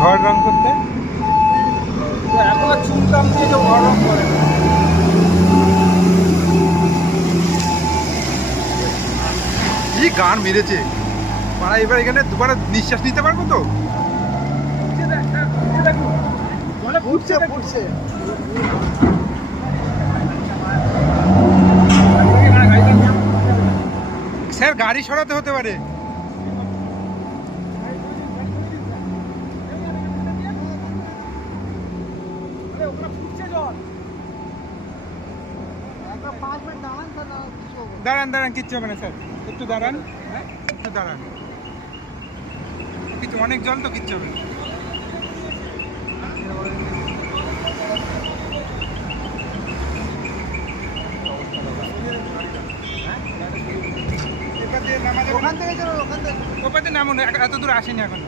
ঘর রং করতে এখন চুনকাম দিয়ে কেউ ঘর রং করে না। কি গান মেরেছে পাড়া, এবার এখানে দুবার নিঃশ্বাস নিতে পারবো তো? ফুটছে ফুটছে। স্যার গাড়ি সরাতে হতে পারে। দাঁড়ান দাঁড়ান, কিচ্ছু হবে না স্যার, একটু দাঁড়ান, একটু দাঁড়ান, কিছু অনেক জল তো, কিচ্ছু হবে না। এবার দিয়ে নামা যাবে না? ওখান থেকে চলো, ওখান থেকে। ওপাতে নামুন, এত দূর আসেনি এখন।